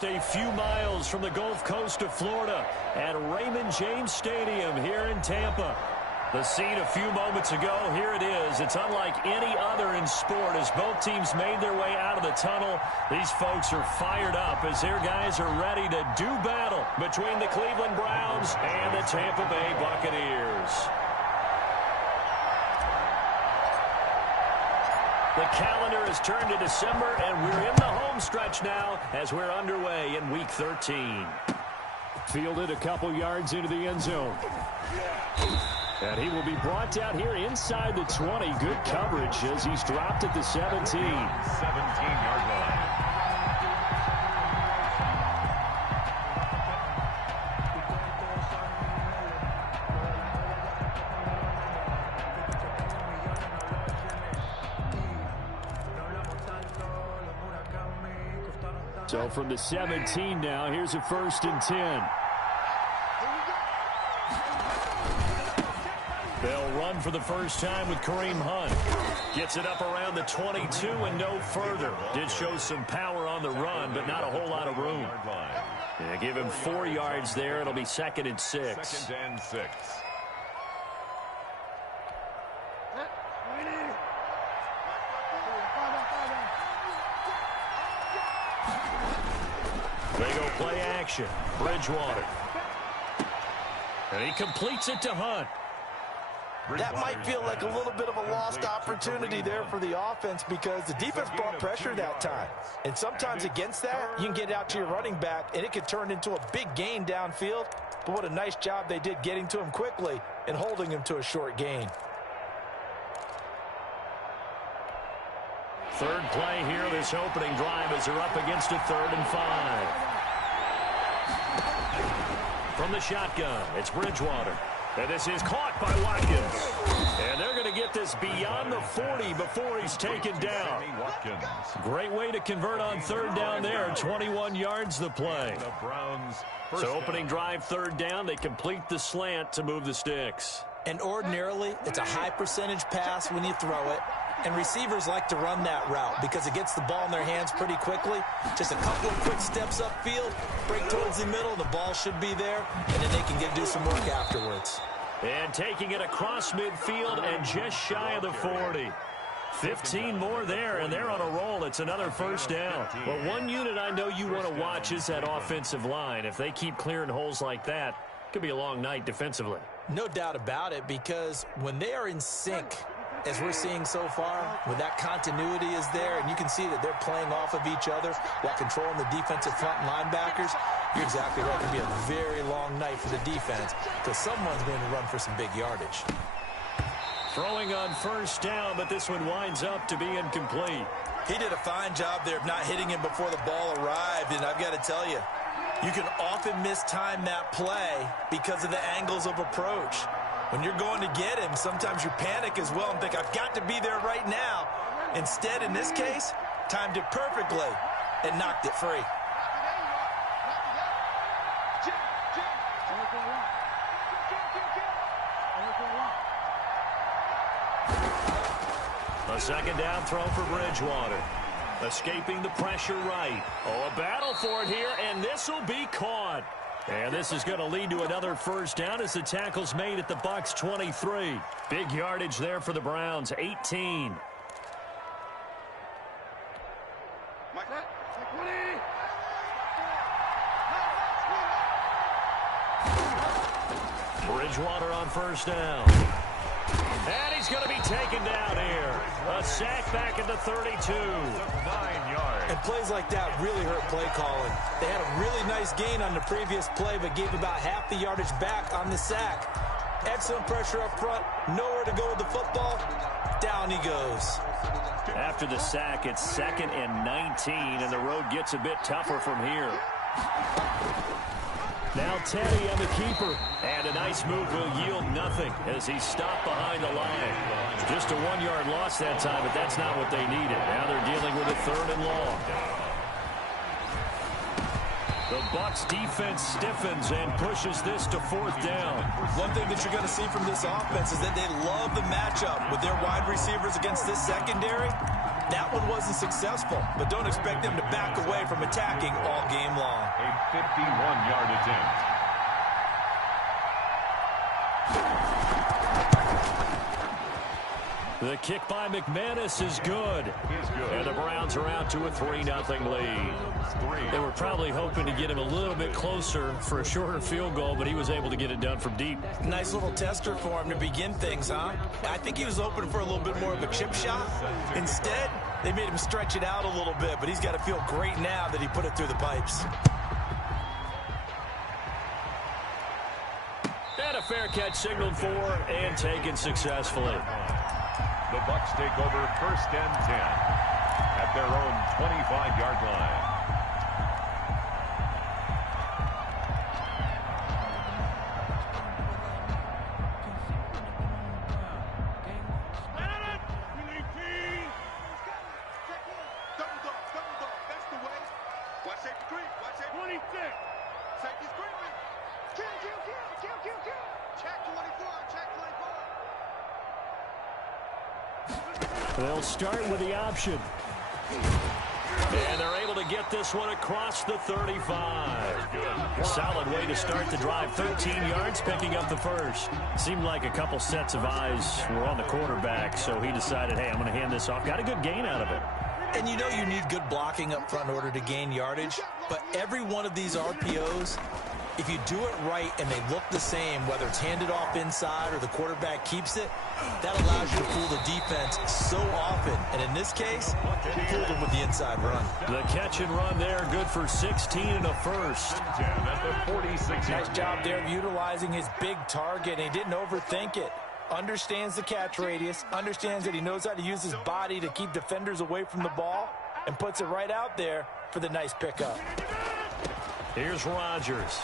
just a few miles from the Gulf Coast of Florida at Raymond James Stadium here in Tampa. The scene a few moments ago, here it is. It's unlike any other in sport as both teams made their way out of the tunnel. These folks are fired up as their guys are ready to do battle between the Cleveland Browns and the Tampa Bay Buccaneers. The calendar has turned to December, and we're in the home stretch now as we're underway in Week 13. Fielded a couple yards into the end zone. And he will be brought down here inside the 20. Good coverage as he's dropped at the 17. 17-yard line. So from the 17 now, here's a 1st and 10. They'll run for the first time with Kareem Hunt. Gets it up around the 22 and no further. Did show some power on the run, but not a whole lot of room. Yeah, give him 4 yards there. It'll be 2nd and 6. 2nd and 6. They go play action. Bridgewater. And he completes it to Hunt. That might feel like a little bit of a lost opportunity there for the offense because the defense brought pressure that time. And sometimes against that, you can get it out to your running back, and it could turn into a big gain downfield. But what a nice job they did getting to him quickly and holding him to a short gain. Third play here, this opening drive as they're up against a 3rd and 5. From the shotgun, it's Bridgewater. And this is caught by Watkins. And they're going to get this beyond the 40 before he's taken down. Great way to convert on 3rd down there. 21 yards the play. So opening drive, 3rd down. They complete the slant to move the sticks. And ordinarily, it's a high percentage pass when you throw it. And receivers like to run that route because it gets the ball in their hands pretty quickly. Just a couple of quick steps upfield, break towards the middle, the ball should be there, and then they can do some work afterwards. And taking it across midfield and just shy of the 40. 15 more there, and they're on a roll. It's another 1st down. Well, one unit I know you want to watch is that offensive line. If they keep clearing holes like that, it could be a long night defensively. No doubt about it, because when they are in sync, as we're seeing so far, when that continuity is there and you can see that they're playing off of each other while controlling the defensive front linebackers, you're exactly right. It could be a very long night for the defense because someone's going to run for some big yardage. Throwing on 1st down, but this one winds up to be incomplete. He did a fine job there of not hitting him before the ball arrived, and I've got to tell you, you can often mistime that play because of the angles of approach. When you're going to get him, sometimes you panic as well and think, I've got to be there right now. Instead, in this case, timed it perfectly and knocked it free. A 2nd down throw for Bridgewater. Escaping the pressure right. Oh, a battle for it here, and this will be caught. And this is going to lead to another 1st down as the tackle's made at the Bucs 23. Big yardage there for the Browns, 18. Bridgewater on 1st down. And he's going to be taken down here. A sack back at the 32. 9 yards. And plays like that really hurt play calling. They had a really nice gain on the previous play, but gave about half the yardage back on the sack. Excellent pressure up front. Nowhere to go with the football. Down he goes. After the sack, it's 2nd and 19, and the road gets a bit tougher from here. Now Teddy on the keeper, and a nice move will yield nothing as he's stopped behind the line. Just a 1-yard loss that time, but that's not what they needed. Now they're dealing with a 3rd and long. The Bucs defense stiffens and pushes this to 4th down. One thing that you're going to see from this offense is that they love the matchup with their wide receivers against this secondary. That one wasn't successful, but don't expect them to back away from attacking all game long. 51-yard attempt. The kick by McManus is good. And the Browns are out to a 3-0 lead. They were probably hoping to get him a little bit closer for a shorter field goal, but he was able to get it done from deep. Nice little tester for him to begin things, huh? I think he was hoping for a little bit more of a chip shot. Instead, they made him stretch it out a little bit, but he's got to feel great now that he put it through the pipes. And a fair catch signaled for and taken successfully. The Bucs take over 1st and 10 at their own 25-yard line. They'll start with the option. And they're able to get this one across the 35. Solid way to start the drive. 13 yards, picking up the first. Seemed like a couple sets of eyes were on the quarterback, so he decided, hey, I'm going to hand this off. Got a good gain out of it. And you know you need good blocking up front in order to gain yardage, but every one of these RPOs, if you do it right and they look the same, whether it's handed off inside or the quarterback keeps it, that allows you to fool the defense so often. And in this case, fooled them with the inside run. The catch and run there, good for 16 and a first. At the 46. Nice job there of utilizing his big target, and he didn't overthink it. Understands the catch radius, understands that he knows how to use his body to keep defenders away from the ball, and puts it right out there for the nice pickup. Here's Rodgers.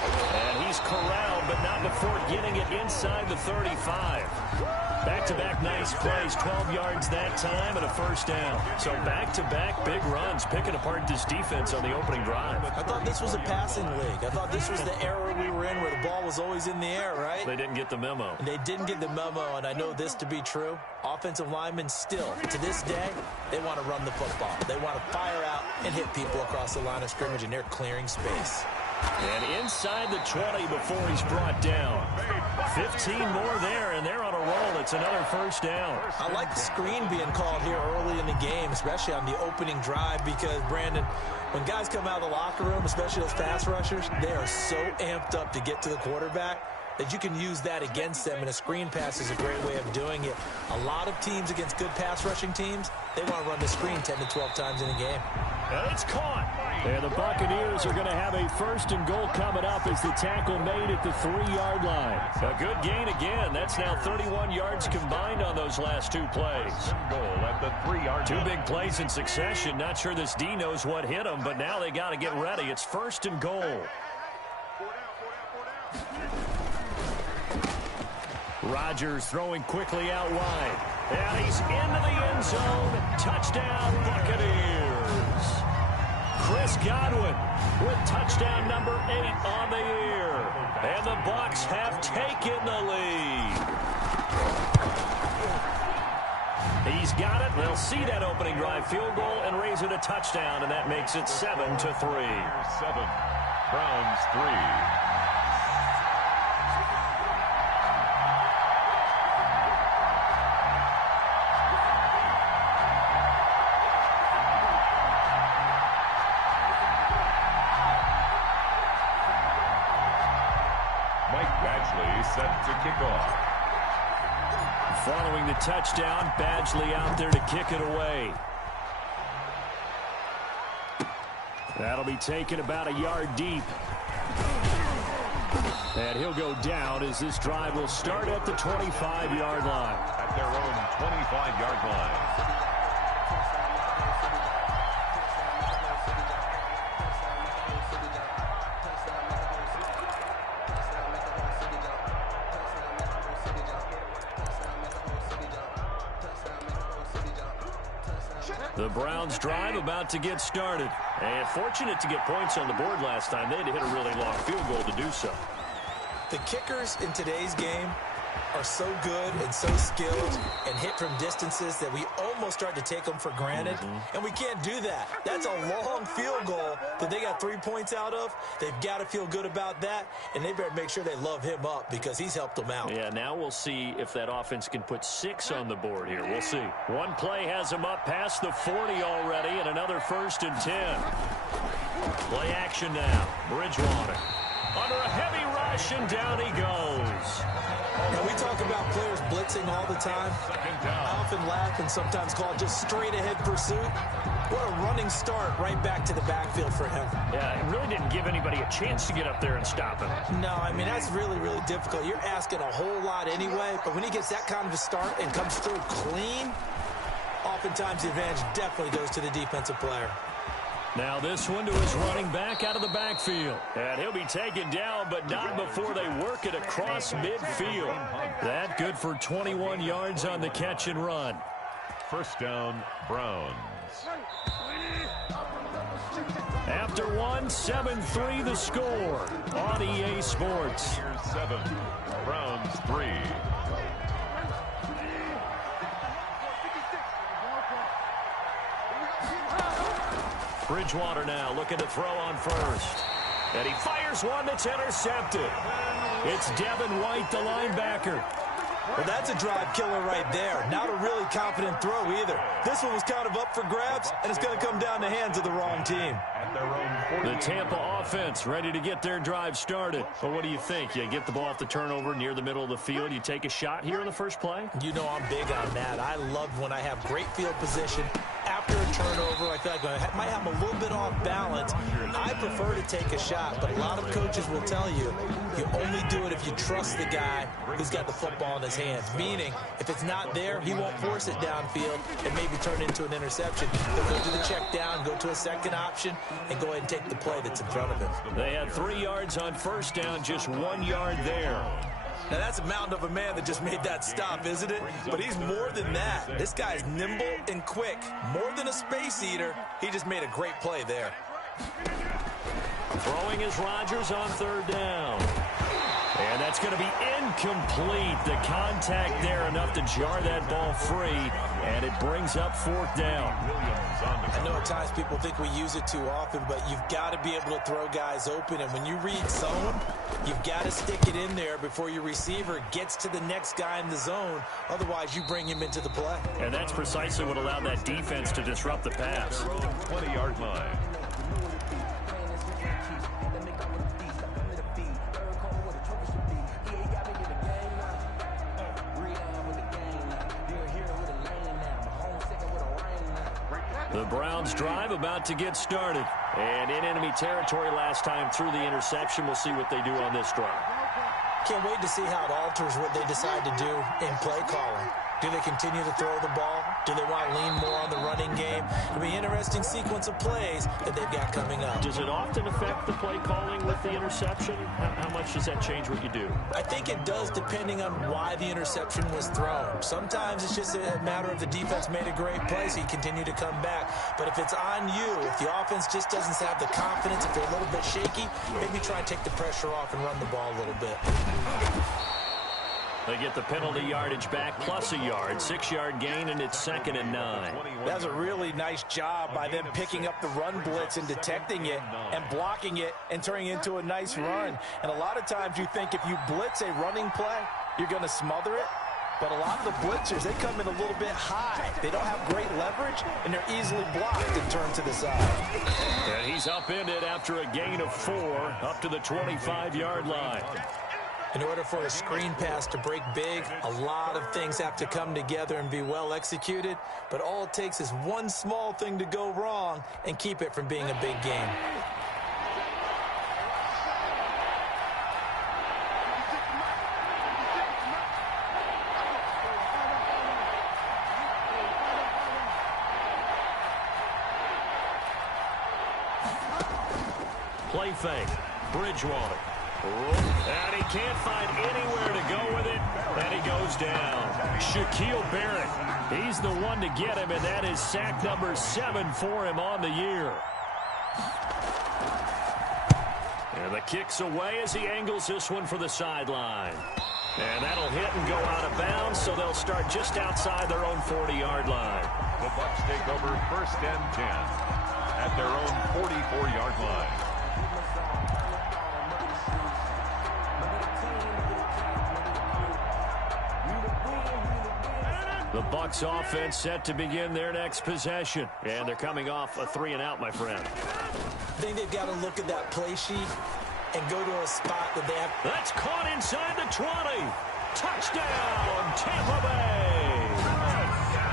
And he's corralled, but not before getting it inside the 35. Back-to-back nice plays, 12 yards that time and a first down. So back-to-back big runs, picking apart this defense on the opening drive. I thought this was a passing league. I thought this was the era we were in where the ball was always in the air, right? They didn't get the memo. And they didn't get the memo, and I know this to be true. Offensive linemen still, to this day, they want to run the football. They want to fire out and hit people across the line of scrimmage, and they're clearing space. And inside the 20 before he's brought down. 15 more there, and they're on a roll. It's another first down. I like the screen being called here early in the game, especially on the opening drive, because, Brandon, when guys come out of the locker room, especially those pass rushers, they are so amped up to get to the quarterback that you can use that against them, and a screen pass is a great way of doing it. A lot of teams against good pass rushing teams, they want to run the screen 10 to 12 times in a game. And it's caught. And the Buccaneers are going to have a first and goal coming up as the tackle made at the 3-yard line. A good gain again. That's now 31 yards combined on those last two plays. Goal at the 3-yard line. Two big plays in succession. Not sure this D knows what hit him, but now they got to get ready. It's first and goal. Rodgers throwing quickly out wide. And he's into the end zone. Touchdown, Buccaneers. Chris Godwin with touchdown number 8 on the year. And the Bucs have taken the lead. He's got it. They'll see that opening drive field goal and raise it a touchdown, and that makes it 7-3. 7. Browns 3. Set to kick off. Following the touchdown, Badgley out there to kick it away. That'll be taken about a yard deep. And he'll go down as this drive will start at the 25-yard line. At their own 25-yard line. The Browns drive about to get started. And fortunate to get points on the board last time. They had to hit a really long field goal to do so. The kickers in today's game, are so good and so skilled and hit from distances that we almost start to take them for granted, and we can't do that. That's a long field goal that they got 3 points out of. They've got to feel good about that, and they better make sure they love him up because he's helped them out. Yeah, now we'll see if that offense can put 6 on the board here. We'll see. One play has them up past the 40 already, and another 1st and 10. Play action now. Bridgewater under a heavy rush, and down he goes. Now, we talk about players blitzing all the time. I often laugh and sometimes call it just straight-ahead pursuit. What a running start right back to the backfield for him. Yeah, it really didn't give anybody a chance to get up there and stop him. No, I mean, that's really, really difficult. You're asking a whole lot anyway, but when he gets that kind of a start and comes through clean, oftentimes the advantage definitely goes to the defensive player. Now this one to his running back out of the backfield. And he'll be taken down, but not before they work it across midfield. That good for 21 yards on the catch and run. First down, Browns. After one, 7-3 the score on EA Sports. Here's 7, Browns 3. Bridgewater now looking to throw on first. And he fires one that's intercepted. It's Devin White, the linebacker. Well, that's a drive killer right there. Not a really confident throw either. This one was kind of up for grabs, and it's going to come down the hands of the wrong team. The Tampa offense ready to get their drive started. But what do you think? You get the ball off the turnover near the middle of the field. You take a shot here in the first play? You know I'm big on that. I love when I have great field position. After a turnover, I feel like I might have a little bit off balance. I prefer to take a shot, but a lot of coaches will tell you, you only do it if you trust the guy who's got the football in his hands. Meaning, if it's not there, he won't force it downfield and maybe turn into an interception. He'll go to the check down, go to a second option, and go ahead and take the play that's in front of him. They had 3 yards on first down, just 1 yard there. Now, that's a mountain of a man that just made that stop, isn't it? But he's more than that. This guy's nimble and quick. More than a space eater, he just made a great play there. Throwing is Rodgers on 3rd down. And that's going to be incomplete. The contact there enough to jar that ball free, and it brings up 4th down. I know at times people think we use it too often, but you've got to be able to throw guys open. And when you read zone, you've got to stick it in there before your receiver gets to the next guy in the zone. Otherwise, you bring him into the play. And that's precisely what allowed that defense to disrupt the pass. 20-yard line. The Browns drive about to get started. And in enemy territory last time through the interception. We'll see what they do on this drive. Can't wait to see how it alters what they decide to do in play calling. Do they continue to throw the ball? Do they want to lean more on the running game? It'll be an interesting sequence of plays that they've got coming up. Does it often affect the play calling with the interception? How much does that change what you do? I think it does depending on why the interception was thrown. Sometimes it's just a matter of the defense made a great play, so you continue to come back. But if it's on you, if the offense just doesn't have the confidence, if they're a little bit shaky, maybe try and take the pressure off and run the ball a little bit. They get the penalty yardage back plus a yard. 6-yard gain, and it's 2nd and 9. That was a really nice job by them picking up the run blitz and detecting it and blocking it and turning it into a nice run. And a lot of times you think if you blitz a running play, you're going to smother it. But a lot of the blitzers, they come in a little bit high. They don't have great leverage, and they're easily blocked and turned to the side. And he's upended after a gain of 4 up to the 25-yard line. In order for a screen pass to break big, a lot of things have to come together and be well executed. But all it takes is one small thing to go wrong and keep it from being a big game. Play fake. Bridgewater. And he can't find anywhere to go with it. And he goes down. Shaquille Barrett. He's the one to get him, and that is sack number 7 for him on the year. And the kick's away as he angles this one for the sideline. And that'll hit and go out of bounds, so they'll start just outside their own 40-yard line. The Bucs take over 1st and 10 at their own 44-yard line. The Bucs offense set to begin their next possession. And they're coming off a 3-and-out, my friend. I think they've got to look at that play sheet and go to a spot that they have. That's caught inside the 20. Touchdown, Tampa Bay.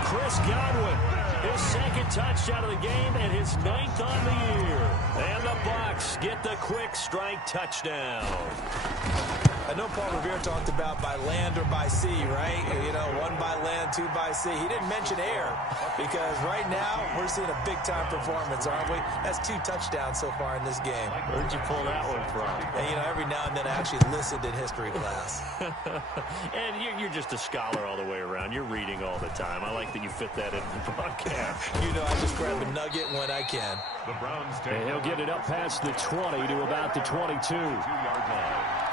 Chris Godwin, his second touchdown of the game and his 9th on the year. And the Bucs get the quick strike touchdown. I know Paul Revere talked about by land or by sea, right? You know, 1 by land, 2 by sea. He didn't mention air because right now we're seeing a big-time performance, aren't we? That's 2 touchdowns so far in this game. Where'd you pull that one from? And, you know, every now and then I actually listened in history class. And you're just a scholar all the way around. You're reading all the time. I like that you fit that in the broadcast. You know, I just grab a nugget when I can. The Browns take and he'll get it up past the 20 to about the 22. 2-yard line.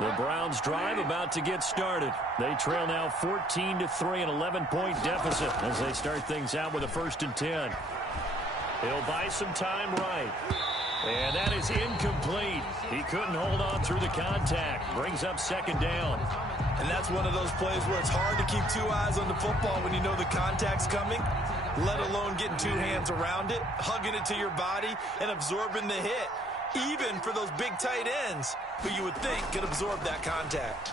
The Browns drive about to get started. They trail now 14-3, an 11-point deficit as they start things out with a 1st and 10. He'll buy some time right. And that is incomplete. He couldn't hold on through the contact. Brings up 2nd down. And that's one of those plays where it's hard to keep 2 eyes on the football when you know the contact's coming, let alone getting 2 hands around it, hugging it to your body, and absorbing the hit. Even for those big tight ends who you would think could absorb that contact.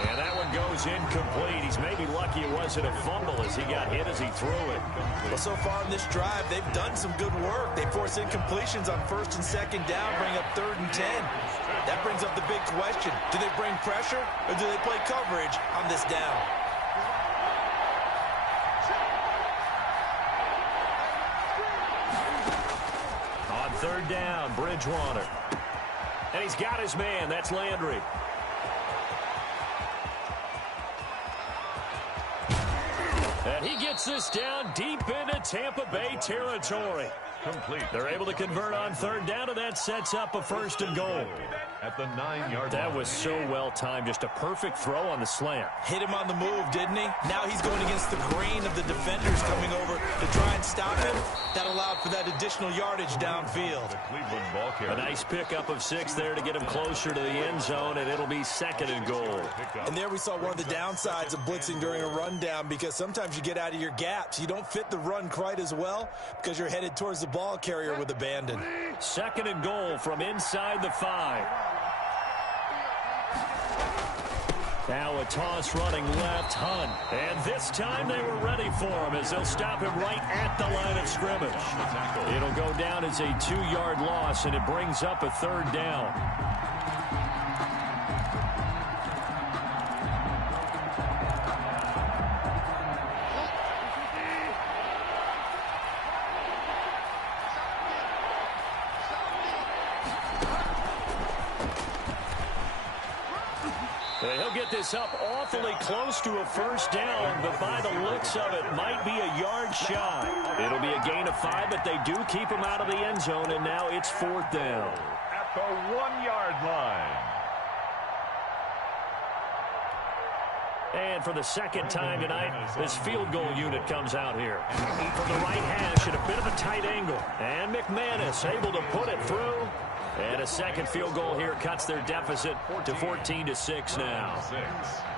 And that one goes incomplete. He's maybe lucky it wasn't a fumble as he got hit as he threw it. Well, so far in this drive, they've done some good work. They force incompletions on 1st and 2nd down, bring up 3rd and 10. That brings up the big question. Do they bring pressure or do they play coverage on this down? On 3rd down, Bridgewater. And he's got his man. That's Landry. And he gets this down deep into Tampa Bay territory. Complete. They're able to convert on 3rd down, and that sets up a 1st and goal. At the 9-yard line. That was so well timed. Just a perfect throw on the slant. Hit him on the move, didn't he? Now he's going against the grain of the defenders coming over to try and stop him. That allowed for that additional yardage downfield. The Cleveland ball carrier. A nice pickup of 6 there to get him closer to the end zone, and it'll be 2nd and goal. And there we saw one of the downsides of blitzing during a rundown, because sometimes you get out of your gaps. You don't fit the run quite as well because you're headed towards the ball carrier with abandon. 2nd and goal from inside the 5. Now a toss running left, Hunt. And this time they were ready for him as they'll stop him right at the line of scrimmage. It'll go down as a 2-yard loss, and it brings up a 3rd down. He'll get this up awfully close to a 1st down, but by the looks of it, might be a yard shy. It'll be a gain of 5, but they do keep him out of the end zone, and now it's 4th down. At the 1-yard line. And for the 2nd time tonight, this field goal unit comes out here. From the right hash at a bit of a tight angle. And McManus able to put it through. And a 2nd field goal here cuts their deficit to 14-6 now.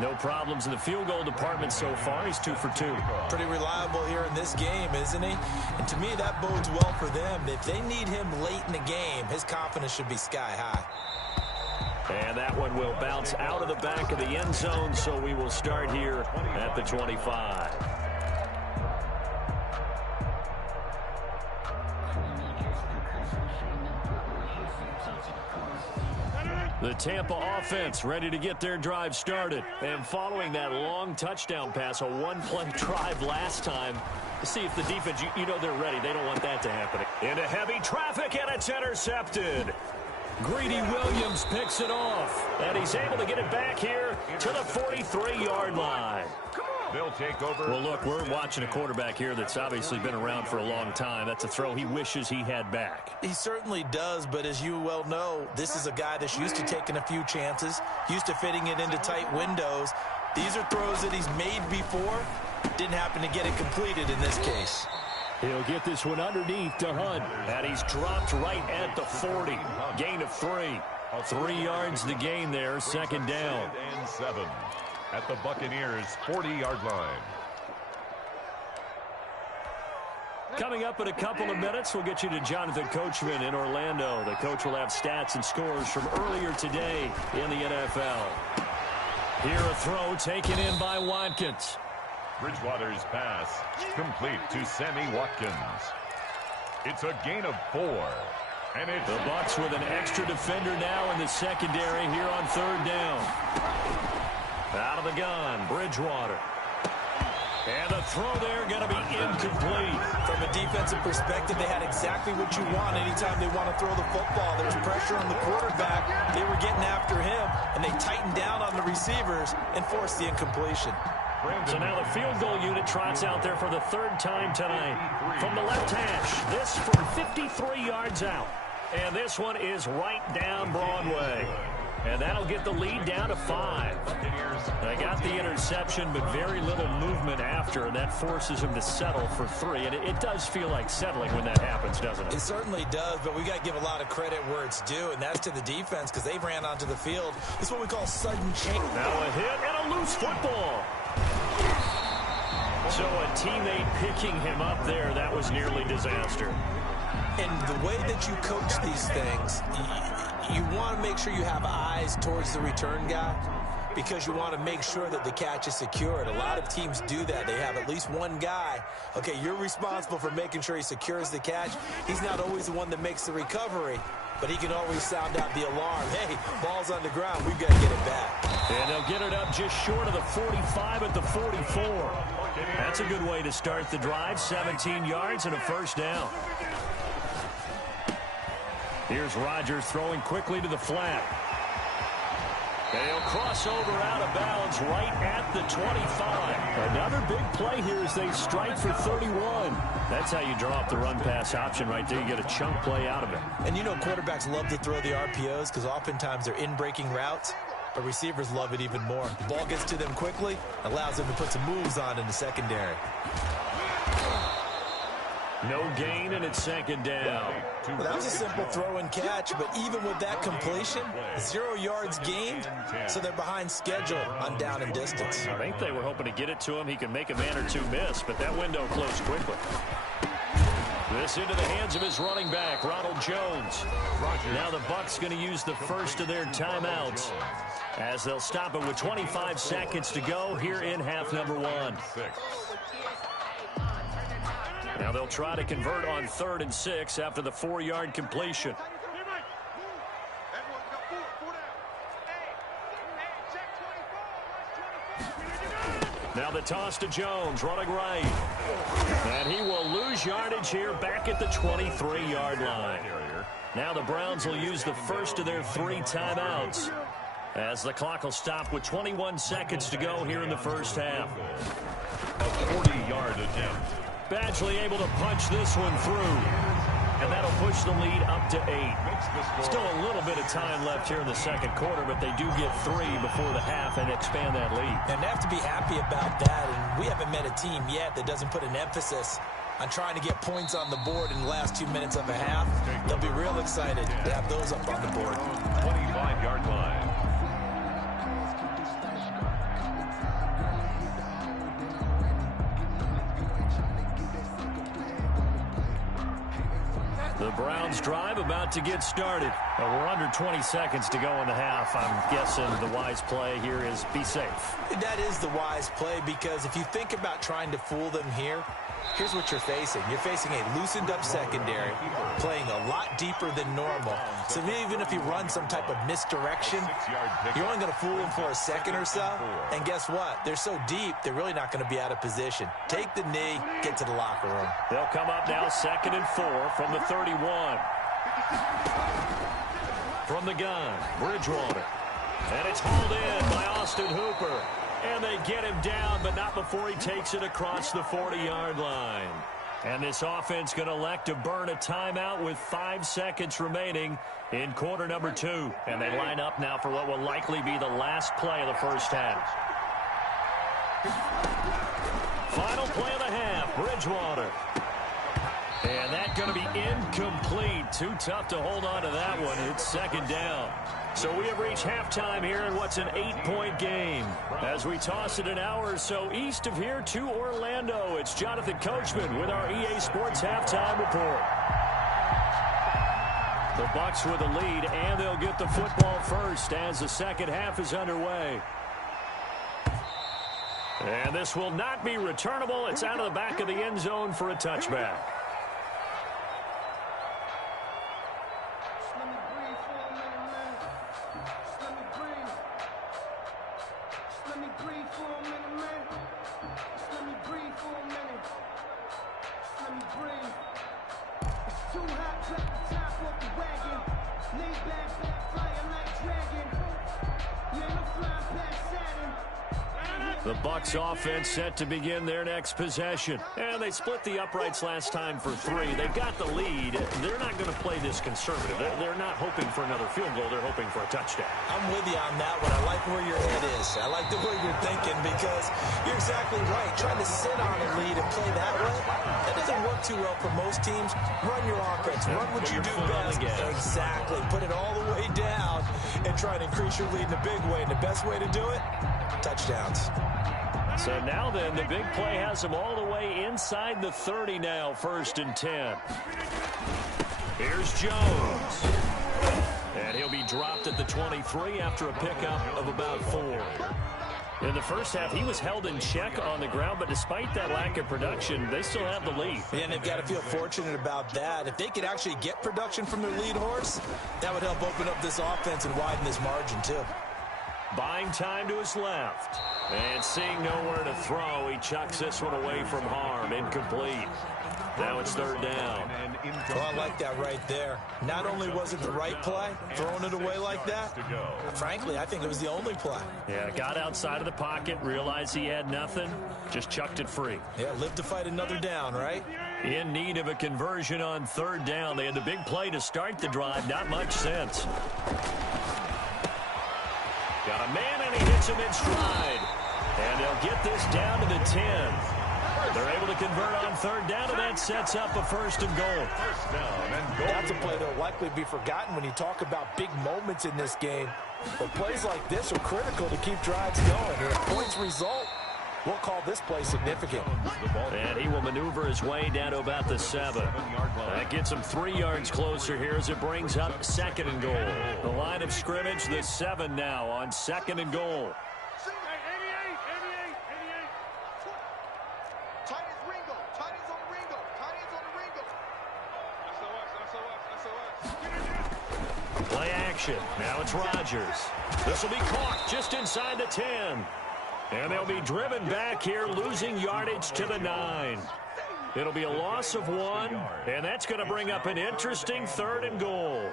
No problems in the field goal department so far. He's 2 for 2. Pretty reliable here in this game, isn't he? And to me, that bodes well for them. If they need him late in the game, his confidence should be sky high. And that one will bounce out of the back of the end zone, so we will start here at the 25. The Tampa offense ready to get their drive started. And following that long touchdown pass, a 1-play drive last time, to see if the defense, you know they're ready. They don't want that to happen. Into heavy traffic, and it's intercepted. Greedy Williams picks it off, and he's able to get it back here to the 43-yard line. They'll take over. Well, look, we're watching a quarterback here that's obviously been around for a long time. That's a throw he wishes he had back. He certainly does, but as you well know, this is a guy that's used to taking a few chances, used to fitting it into tight windows. These are throws that he's made before. Didn't happen to get it completed in this case. He'll get this one underneath to Hunt. And he's dropped right at the 40. Gain of 3. 3 yards to gain there, second down. And 7 at the Buccaneers' 40-yard line. Coming up in a couple of minutes, we'll get you to Jonathan Coachman in Orlando. The coach will have stats and scores from earlier today in the NFL. Here a throw taken in by Watkins. Bridgewater's pass complete to Sammy Watkins. It's a gain of 4. And it's the Bucs with an extra defender now in the secondary here on third down. Out of the gun, Bridgewater. And the throw there going to be incomplete. From a defensive perspective, they had exactly what you want anytime they want to throw the football. There's pressure on the quarterback. They were getting after him, and they tightened down on the receivers and forced the incompletion. So now the field goal unit trots out there for the third time tonight. From the left hash, this from 53 yards out. And this one is right down Broadway. And that'll get the lead down to 5. They got the interception, but very little movement after, and that forces him to settle for 3. And it does feel like settling when that happens, doesn't it? It certainly does, but we got to give a lot of credit where it's due, and that's to the defense because they ran onto the field. This is what we call sudden change. Now a hit and a loose football. So a teammate picking him up there, that was nearly disaster. And the way that you coach these things, you want to make sure you have eyes towards the return guy because you want to make sure that the catch is secured. A lot of teams do that. They have at least one guy. Okay, you're responsible for making sure he secures the catch. He's not always the one that makes the recovery, but he can always sound out the alarm. Hey, ball's on the ground. We've got to get it back. And they'll get it up just short of the 45 at the 44. That's a good way to start the drive. 17 yards and a first down. Here's Rodgers throwing quickly to the flat. They'll cross over out of bounds right at the 25. Another big play here as they strike for 31. That's how you draw up the run-pass option right there. You get a chunk play out of it. And you know quarterbacks love to throw the RPOs because oftentimes they're in-breaking routes, but receivers love it even more. The ball gets to them quickly, allows them to put some moves on in the secondary. No gain, and it's second down. Well, that was a simple throw and catch, but even with that completion, 0 yards gained, so they're behind schedule on down and distance. I think they were hoping to get it to him. He can make a man or two miss, but that window closed quickly. This into the hands of his running back, Ronald Jones. Now the Bucs going to use the first of their timeouts as they'll stop it with 25 seconds to go here in half number 1. Now they'll try to convert on 3rd and 6 after the 4-yard completion. Now the toss to Jones, running right. And he will lose yardage here back at the 23-yard line. Now the Browns will use the first of their 3 timeouts as the clock will stop with 21 seconds to go here in the first half. A 40-yard attempt. Badgley able to punch this one through. And that'll push the lead up to 8. Still a little bit of time left here in the second quarter, but they do get 3 before the half and expand that lead. And they have to be happy about that. And we haven't met a team yet that doesn't put an emphasis on trying to get points on the board in the last 2 minutes of a half. They'll be real excited to have those up on the board. 25-yard line. The Browns drive about to get started. We're under 20 seconds to go in the half. I'm guessing the wise play here is be safe. That is the wise play because if you think about trying to fool them here, here's what you're facing. You're facing a loosened up secondary, playing a lot deeper than normal. So even if you run some type of misdirection, you're only going to fool them for a second or so. And guess what? They're so deep, they're really not going to be out of position. Take the knee, get to the locker room. They'll come up now 2nd and 4 from the 31. From the gun, Bridgewater. And it's hauled in by Austin Hooper. And they get him down, but not before he takes it across the 40-yard line. And this offense going to elect to burn a timeout with 5 seconds remaining in quarter number 2. And they line up now for what will likely be the last play of the first half. Final play of the half, Bridgewater. And that's going to be incomplete. Too tough to hold on to that one. It's second down. So we have reached halftime here in what's an 8-point game. As we toss it an hour or so east of here to Orlando, it's Jonathan Coachman with our EA Sports Halftime Report. The Bucs with the lead, and they'll get the football first as the second half is underway. And this will not be returnable. It's out of the back of the end zone for a touchback. The Bucs offense set to begin their next possession. And they split the uprights last time for 3. They've got the lead. They're not going to play this conservative. They're not hoping for another field goal. They're hoping for a touchdown. I'm with you on that one. I like where your head is. I like the way you're thinking because you're exactly right. Trying to sit on a lead and play that way, that doesn't work too well for most teams. Run your offense. Run what you do best. Exactly. Put it all the way down and try to increase your lead in a big way. And the best way to do it, touchdowns. So now then, the big play has them all the way inside the 30 now, 1st and 10. Here's Jones. And he'll be dropped at the 23 after a pickup of about 4. In the first half, he was held in check on the ground, but despite that lack of production, they still have the lead. And they've got to feel fortunate about that. If they could actually get production from their lead horse, that would help open up this offense and widen this margin too. Buying time to his left. And seeing nowhere to throw, he chucks this one away from harm. Incomplete. Now it's 3rd down. Well, I like that right there. Not only was it the right play, throwing it away like that, frankly, I think it was the only play. Yeah, got outside of the pocket, realized he had nothing, just chucked it free. Yeah, live to fight another down, right? In need of a conversion on 3rd down. They had the big play to start the drive. Not much sense. Got a man, and he hits him in stride. And they'll get this down to the 10. They're able to convert on 3rd down, and that sets up a 1st and goal. That's a play that will likely be forgotten when you talk about big moments in this game. But plays like this are critical to keep drives going. And if points result, we'll call this play significant. And he will maneuver his way down to about the 7. That gets him 3 yards closer here as it brings up 2nd and goal. The line of scrimmage, the 7 now on 2nd and goal. Play action. Now it's Rodgers. This will be caught just inside the 10. And they'll be driven back here, losing yardage to the 9. It'll be a loss of 1, and that's going to bring up an interesting 3rd and goal.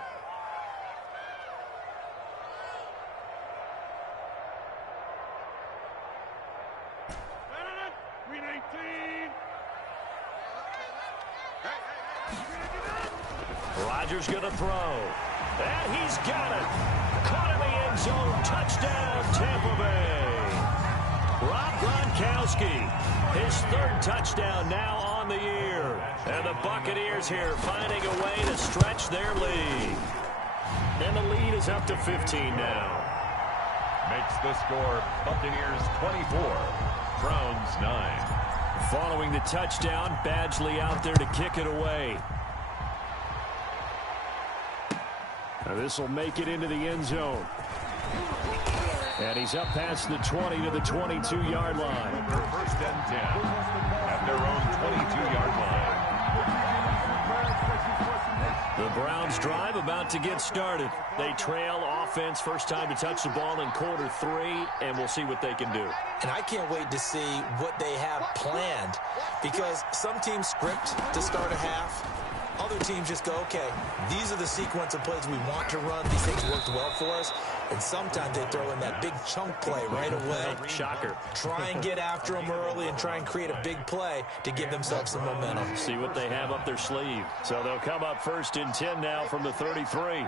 Rodgers going to throw. And he's got it. Caught in the end zone. Touchdown, Tampa Bay. Rob Gronkowski, his 3rd touchdown now on the year. And the Buccaneers here finding a way to stretch their lead. And the lead is up to 15 now. Makes the score Buccaneers 24, Browns 9. Following the touchdown, Badgley out there to kick it away. Now this will make it into the end zone. And he's up past the 20 to the 22-yard line. They're 1st and 10 at their own 22-yard line. The Browns drive about to get started. They trail offense, first time to touch the ball in quarter 3, and we'll see what they can do. And I can't wait to see what they have planned because some teams script to start a half. Other teams just go, okay, these are the sequence of plays we want to run. These things worked well for us. And sometimes they throw in that big chunk play right away. Shocker. Try and get after them early and try and create a big play to give themselves some momentum. See what they have up their sleeve. So they'll come up 1st and 10 now from the 33.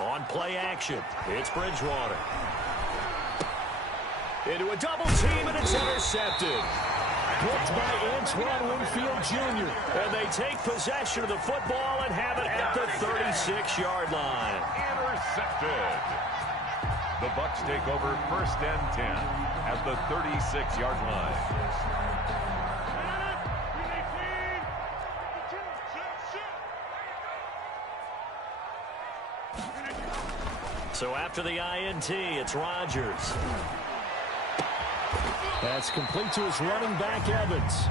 On play action, it's Bridgewater. Into a double team, and it's intercepted. Blocked by Antoine Winfield Jr. And they take possession of the football and have it at the 36-yard line. Intercepted. The Bucs take over 1st and 10 at the 36-yard line. So after the INT, it's Rodgers. That's complete to his running back, Evans.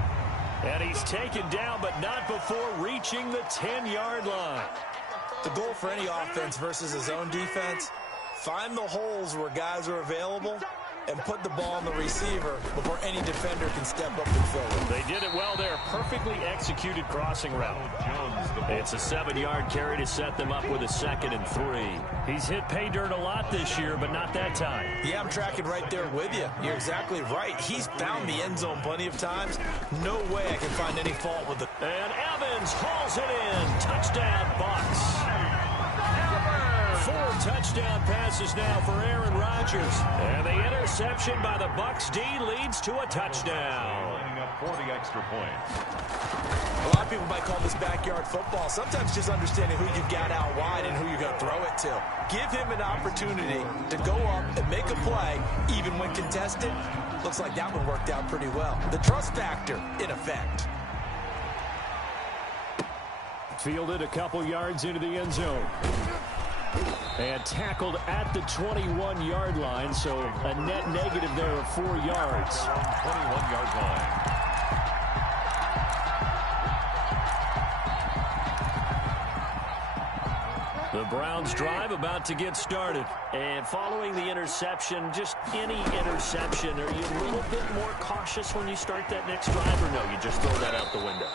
And he's taken down, but not before reaching the 10-yard line. The goal for any offense versus his own defense, find the holes where guys are available and put the ball on the receiver before any defender can step up and fill it. They did it well there. Perfectly executed crossing route. It's a 7-yard carry to set them up with a 2nd and 3. He's hit pay dirt a lot this year, but not that time. Yeah, I'm tracking right there with you. You're exactly right. He's found the end zone plenty of times. No way I can find any fault with it. And Evans hauls it in. Touchdown, Bucs. 4 touchdown passes now for Aaron Rodgers. And the interception by the Bucs D leads to a touchdown. Lining up for the extra point. A lot of people might call this backyard football. Sometimes just understanding who you've got out wide and who you're going to throw it to. Give him an opportunity to go up and make a play, even when contested. Looks like that one worked out pretty well. The trust factor in effect. Fielded a couple yards into the end zone. And tackled at the 21-yard line, so a net negative there of 4 yards. 21-yard line. The Browns drive about to get started. And following the interception, just any interception, are you a little bit more cautious when you start that next drive, or no, you just throw that out the window?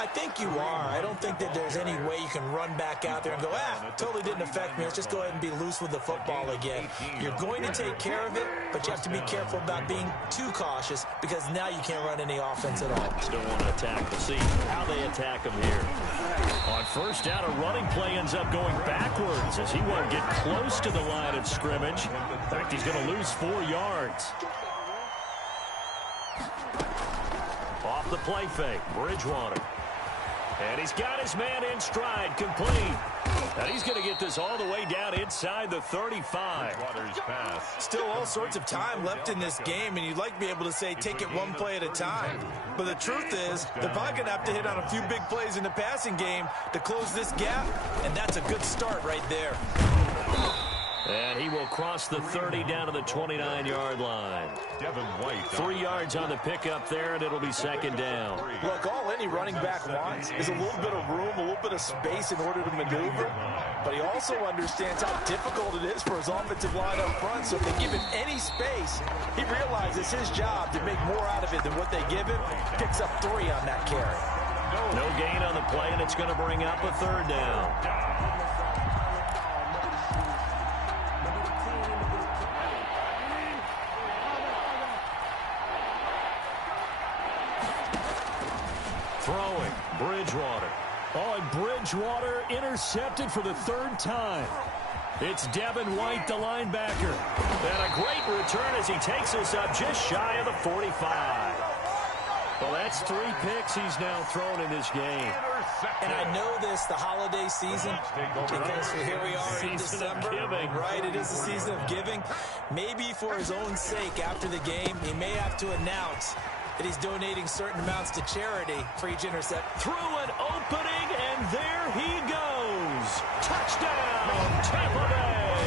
I think you are. I don't think that there's any way you can run back out there and go, totally didn't affect me. Let's just go ahead and be loose with the football again. You're going to take care of it, but you have to be careful about being too cautious because now you can't run any offense at all. Still want to attack. We'll see how they attack him here. On 1st down, a running play ends up going backwards as he won't get close to the line of scrimmage. In fact, he's going to lose 4 yards. Off the play fake, Bridgewater. And he's got his man in stride, complete. And he's going to get this all the way down inside the 35. Bridgewater's pass. Still all sorts of time left in this game, and you'd like to be able to say take it one play at a time. But the truth is, they're probably going to have to hit on a few big plays in the passing game to close this gap, and that's a good start right there. And he will cross the 30 down to the 29-yard line. Devin White. 3 yards on the pickup there, and it'll be 2nd down. Look, all any running back wants is a little bit of room, a little bit of space in order to maneuver. But he also understands how difficult it is for his offensive line up front. So if they give him any space, he realizes his job to make more out of it than what they give him. Picks up 3 on that carry. No gain on the play, and it's going to bring up a 3rd down. Throwing, Bridgewater. Oh, and Bridgewater intercepted for the 3rd time. It's Devin White, the linebacker. And a great return as he takes us up just shy of the 45. Well, that's 3 picks he's now thrown in this game. And I know this, the holiday season, because here we are in December. Right, it is the season of giving. Maybe for his own sake after the game, he may have to announce that he's donating certain amounts to charity for each intercept. Through an opening, and there he goes. Touchdown, Tampa Bay.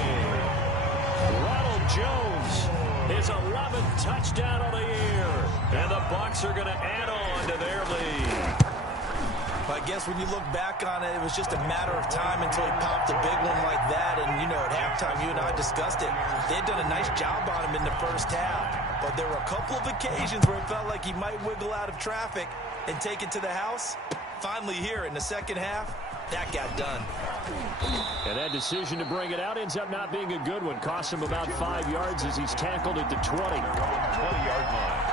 Ronald Jones, his 11th touchdown of the year. And the Bucs are going to add on to their lead. I guess when you look back on it, it was just a matter of time until he popped a big one like that. And, you know, at halftime, you and I discussed it. They had done a nice job on him in the 1st half. but there were a couple of occasions where it felt like he might wiggle out of traffic and take it to the house. Finally here in the second half, that got done. And that decision to bring it out ends up not being a good one. Cost him about 5 yards as he's tackled at the 20. 20-yard line.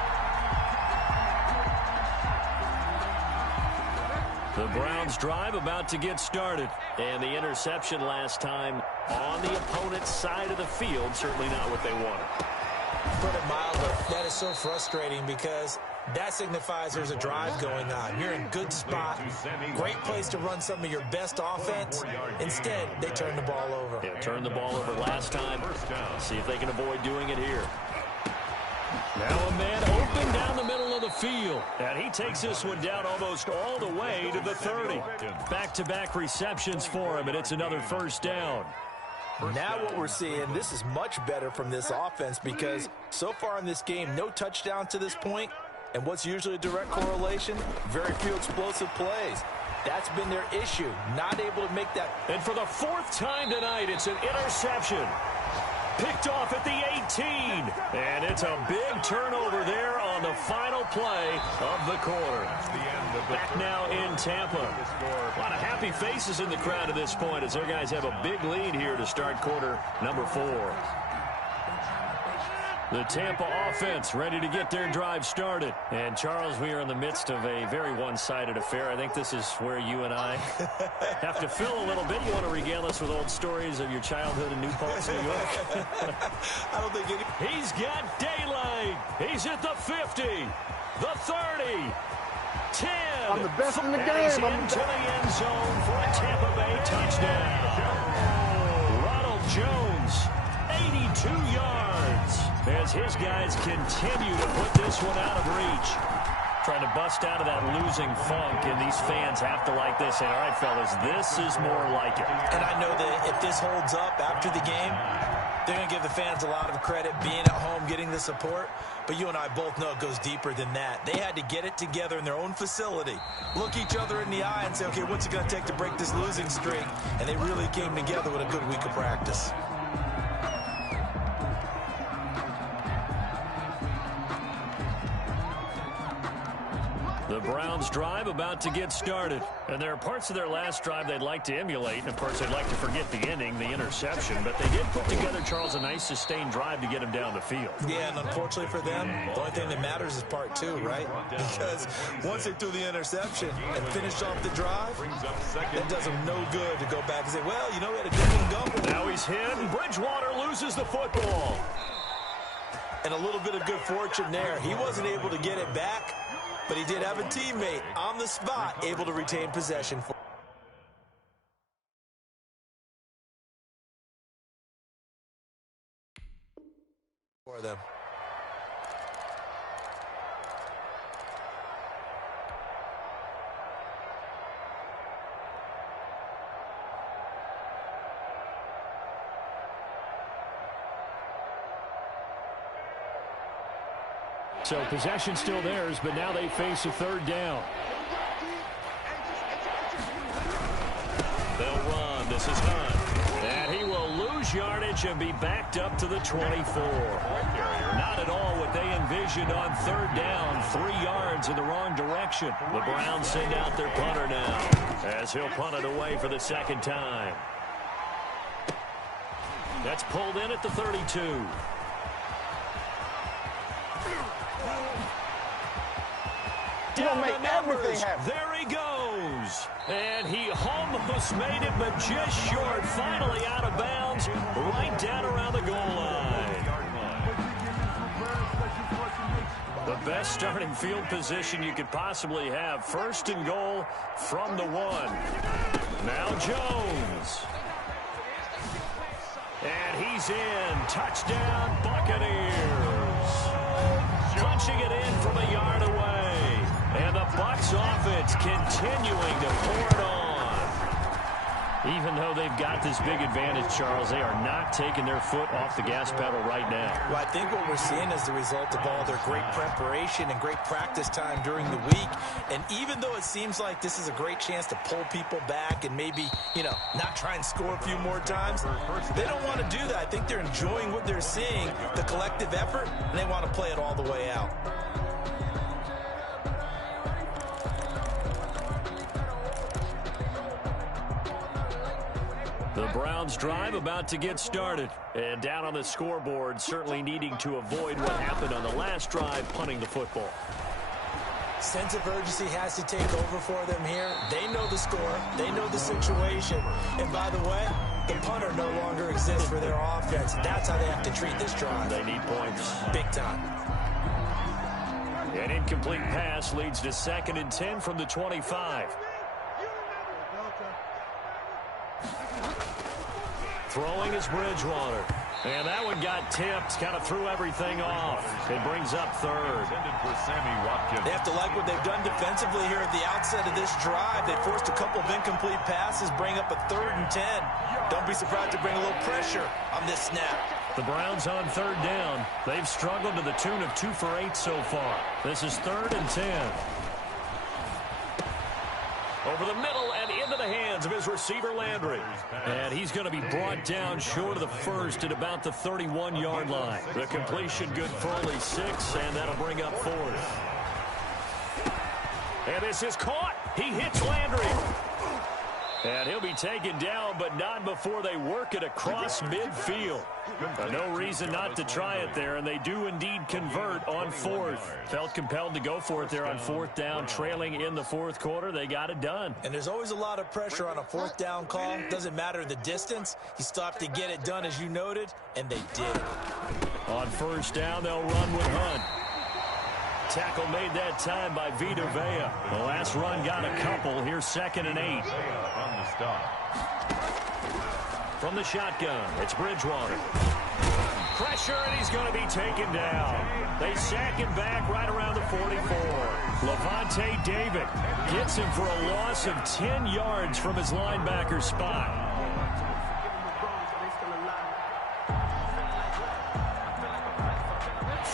The Browns drive about to get started. And the interception last time on the opponent's side of the field, certainly not what they wanted. Put it mildly, that is so frustrating because that signifies there's a drive going on. You're in a good spot, great place to run some of your best offense. Instead, they turn the ball over. Yeah, turned the ball over last time. See if they can avoid doing it here. Now a man open down the middle of the field. And he takes this one down almost all the way to the 30. Back-to-back receptions for him, and it's another first down. Now what we're seeing, this is much better from this offense because so far in this game, no touchdown to this point. And what's usually a direct correlation? Very few explosive plays. That's been their issue, not able to make that. And for the fourth time tonight, it's an interception. Picked off at the 18. And it's a big turnover there on the final play of the quarter. Back now in Tampa. A lot of happy faces in the crowd at this point as their guys have a big lead here to start quarter number 4. The Tampa offense ready to get their drive started. And, Charles, we are in the midst of a very one-sided affair. I think this is where you and I have to fill a little bit. You want to regale us with old stories of your childhood in New Paltz, New York? I don't think any. He's got daylight. He's at the 50, the 30, 10. I'm the best in the game. He's into the end zone for a Tampa Bay touchdown. Ronald Jones, 82 yards. As his guys continue to put this one out of reach. Trying to bust out of that losing funk, and these fans have to like this. And, all right, fellas, this is more like it. And I know that if this holds up after the game, they're going to give the fans a lot of credit being at home, getting the support. But you and I both know it goes deeper than that. They had to get it together in their own facility, look each other in the eye and say, okay, what's it going to take to break this losing streak? And they really came together with a good week of practice. The Browns drive about to get started. And there are parts of their last drive they'd like to emulate. And, of course, they'd like to forget the ending, the interception. But they did put together, Charles, a nice sustained drive to get him down the field. Yeah, and unfortunately for them, the only thing that matters is part 2, right? Because once they threw the interception and finished off the drive, that does them no good to go back and say, well, you know, we had a good one go. Now he's hit, and Bridgewater loses the football. And a little bit of good fortune there. He wasn't able to get it back, but he did have a teammate on the spot able to retain possession for them. So possession still theirs, but now they face a third down. They'll run. This is Hunt. And he will lose yardage and be backed up to the 24. Not at all what they envisioned on third down. 3 yards in the wrong direction. The Browns send out their punter now as he'll punt it away for the second time. That's pulled in at the 32. Down the numbers. There he goes. And he almost made it, but just short. Finally out of bounds, right down around the goal line. The best starting field position you could possibly have. First and goal from the 1. Now Jones. And he's in. Touchdown, Buccaneers. Punching it in from a yard away. And the Bucs offense continuing to pour it on. Even though they've got this big advantage, Charles, they are not taking their foot off the gas pedal right now. Well, I think what we're seeing is the result of all their great preparation and great practice time during the week. And even though it seems like this is a great chance to pull people back and maybe, not try and score a few more times, they don't want to do that. I think they're enjoying what they're seeing, the collective effort, and they want to play it all the way out. The Browns drive about to get started. And down on the scoreboard, certainly needing to avoid what happened on the last drive, punting the football. Sense of urgency has to take over for them here. They know the score. They know the situation. And by the way, the punter no longer exists for their offense. That's how they have to treat this drive. They need points. Big time. An incomplete pass leads to 2nd and 10 from the 25. Throwing is Bridgewater. And that one got tipped, kind of threw everything off. It brings up 3rd. They have to like what they've done defensively here at the outset of this drive. They forced a couple of incomplete passes, bring up a 3rd and 10. Don't be surprised to bring a little pressure on this snap. The Browns on 3rd down. They've struggled to the tune of 2 for 8 so far. This is 3rd and 10. Over the middle and into the hands of his receiver, Landry. And he's going to be brought down short of the first at about the 31-yard line. The completion good for only 6, and that'll bring up 4th. And this is caught. He hits Landry. And he'll be taken down, but not before they work it across midfield. No reason not to try it there, and they do indeed convert on 4th. Felt compelled to go for it there on 4th down, trailing in the 4th quarter. They got it done. And there's always a lot of pressure on a 4th down call. Doesn't matter the distance. You stop to get it done, as you noted, and they did. On 1st down, they'll run with Hunt. Tackle made that time by Vita Vea. The last run got a couple. Here's 2nd and 8. On the stop. From the shotgun, it's Bridgewater. Pressure, and he's going to be taken down. They sack him back right around the 44. Levante David gets him for a loss of 10 yards from his linebacker spot.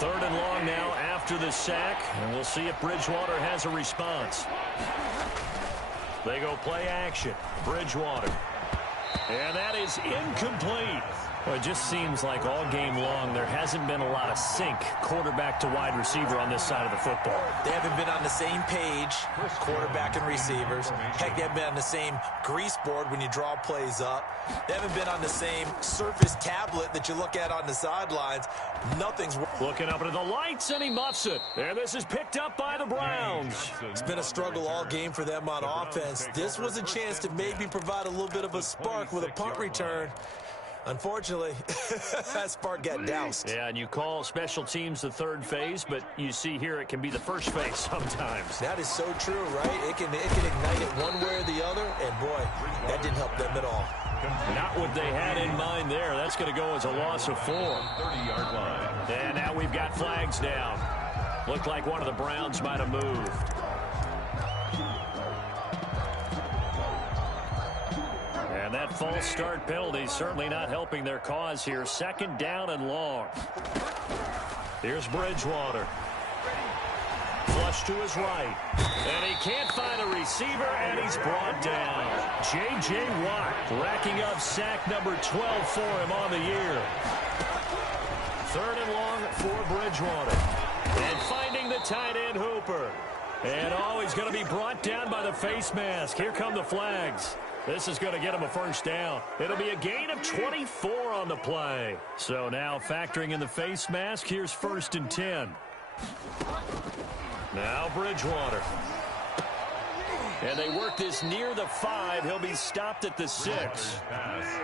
3rd and long now after the sack, and we'll see if Bridgewater has a response. They go play action. Bridgewater. And that is incomplete. Well, it just seems like all game long there hasn't been a lot of sync quarterback to wide receiver on this side of the football. They haven't been on the same page, quarterback and receivers. Heck, they haven't been on the same grease board when you draw plays up. They haven't been on the same surface tablet that you look at on the sidelines. Nothing's looking up into the lights, and he muffs it. And this is picked up by the Browns. It's been a struggle all game for them on offense. This was a chance to maybe provide a little bit of a spark with a punt return. Unfortunately, that spark got doused. Yeah, and you call special teams the 3rd phase, but you see here it can be the 1st phase sometimes. That is so true, right? It can ignite it one way or the other, and boy, that didn't help them at all. Not what they had in mind there. That's going to go as a loss of 4. 30-yard line. And now we've got flags down. Looked like one of the Browns might have moved. And that false start penalty certainly not helping their cause here. 2nd down and long. Here's Bridgewater. Flush to his right. And he can't find a receiver, and he's brought down. J.J. Watt racking up sack number 12 for him on the year. 3rd and long for Bridgewater. And finding the tight end Hooper. And he's going to be brought down by the face mask. Here come the flags. This is going to get him a 1st down. It'll be a gain of 24 on the play. So now factoring in the face mask, here's 1st and 10. Now Bridgewater. And they work this near the 5. He'll be stopped at the 6.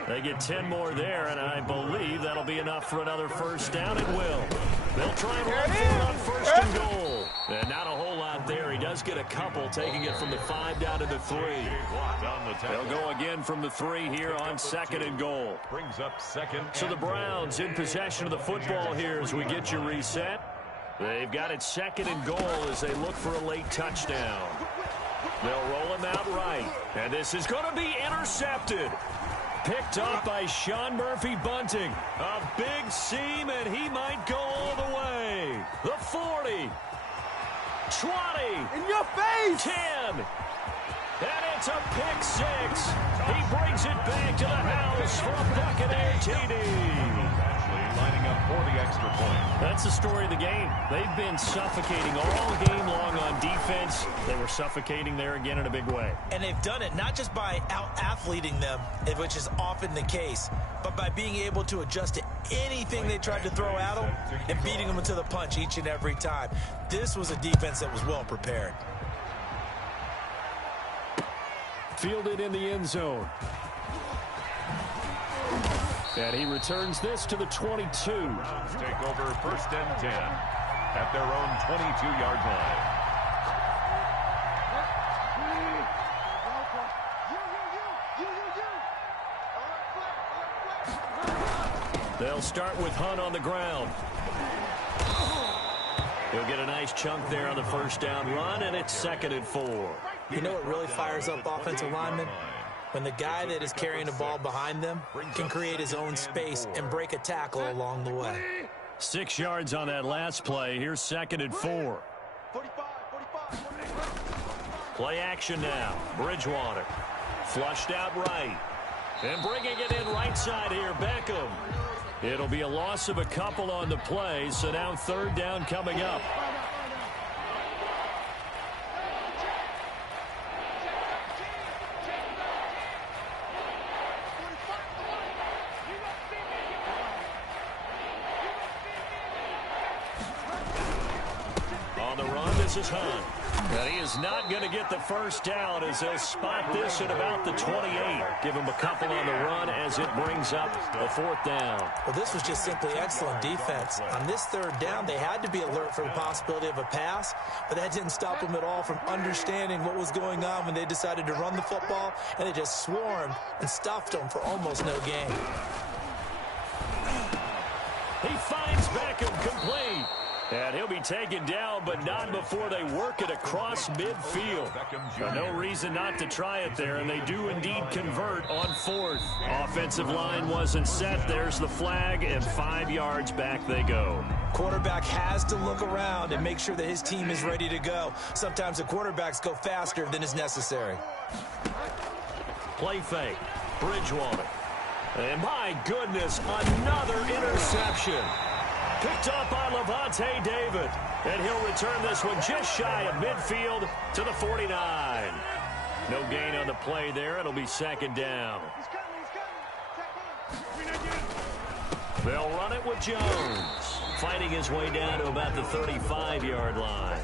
They get 10 more there, and I believe that'll be enough for another 1st down. It will. They'll try and run for it on 1st and goal. And not a whole lot there. He does get a couple, taking it from the 5 down to the 3. They'll go again from the 3 here on 2nd and goal. Brings up 2nd. So the Browns in possession of the football here as we get you reset. They've got it 2nd and goal as they look for a late touchdown. They'll roll him out right. And this is going to be intercepted. Picked up by Sean Murphy-Bunting. A big seam, and he might go all the way. The 40. 20. In your face. 10. And it's a pick six. He brings it back to the house for a Buccaneer TD. Lining up for the extra point. That's the story of the game. They've been suffocating all game long on defense. They were suffocating there again in a big way. And they've done it not just by out-athleting them, which is often the case, but by being able to adjust to anything they tried to throw at them and beating them to the punch each and every time. This was a defense that was well prepared. Fielded in the end zone. And he returns this to the 22. Browns take over 1st and 10 at their own 22-yard line. They'll start with Hunt on the ground. He'll get a nice chunk there on the first down run, and it's 2nd and 4. You know what really fires up offensive linemen? When the guy that is carrying the ball behind them can create his own space and break a tackle along the way. 6 yards on that last play. Here's 2nd and 4. Play action now. Bridgewater. Flushed out right. And bringing it in right side here, Beckham. It'll be a loss of a couple on the play, so now 3rd down coming up. This is Hunt. But he is not going to get the first down as they'll spot this at about the 28. Give him a couple on the run as it brings up a 4th down. Well, this was just simply excellent defense. On this 3rd down, they had to be alert for the possibility of a pass, but that didn't stop them at all from understanding what was going on when they decided to run the football, and they just swarmed and stuffed them for almost no gain. He finds Beckham complete. And he'll be taken down, but not before they work it across midfield. No reason not to try it there, and they do indeed convert on 4th. Offensive line wasn't set. There's the flag, and 5 yards back they go. Quarterback has to look around and make sure that his team is ready to go. Sometimes the quarterbacks go faster than is necessary. Play fake. Bridgewater. And my goodness, another interception. Picked up by Lavonte David. And he'll return this one just shy of midfield to the 49. No gain on the play there. It'll be 2nd down. They'll run it with Jones. Fighting his way down to about the 35-yard line.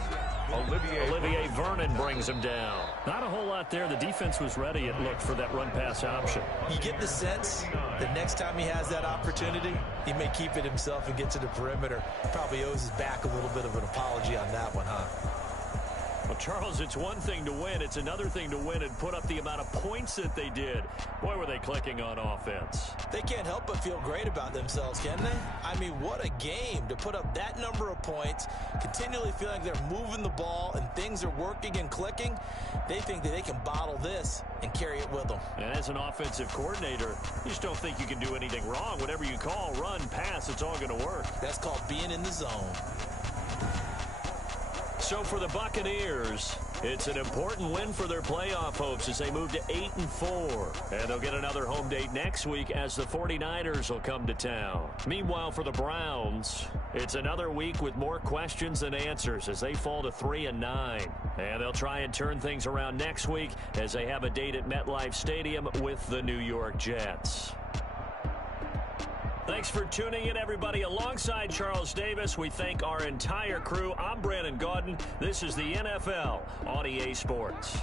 Olivier Vernon brings him down. Not a whole lot there. The defense was ready, it looked, for that run-pass option. You get the sense that next time he has that opportunity, he may keep it himself and get to the perimeter. Probably owes his back a little bit of an apology on that one, huh? Well, Charles, it's one thing to win. It's another thing to win and put up the amount of points that they did. Boy, were they clicking on offense. They can't help but feel great about themselves, can they? I mean, what a game to put up that number of points, continually feeling like they're moving the ball and things are working and clicking. They think that they can bottle this and carry it with them. And as an offensive coordinator, you just don't think you can do anything wrong. Whatever you call, run, pass, it's all going to work. That's called being in the zone. So for the Buccaneers, it's an important win for their playoff hopes as they move to 8-4. And they'll get another home date next week as the 49ers will come to town. Meanwhile, for the Browns, it's another week with more questions than answers as they fall to 3-9. And they'll try and turn things around next week as they have a date at MetLife Stadium with the New York Jets. Thanks for tuning in, everybody. Alongside Charles Davis, we thank our entire crew. I'm Brandon Gaudin. This is the NFL on EA Sports.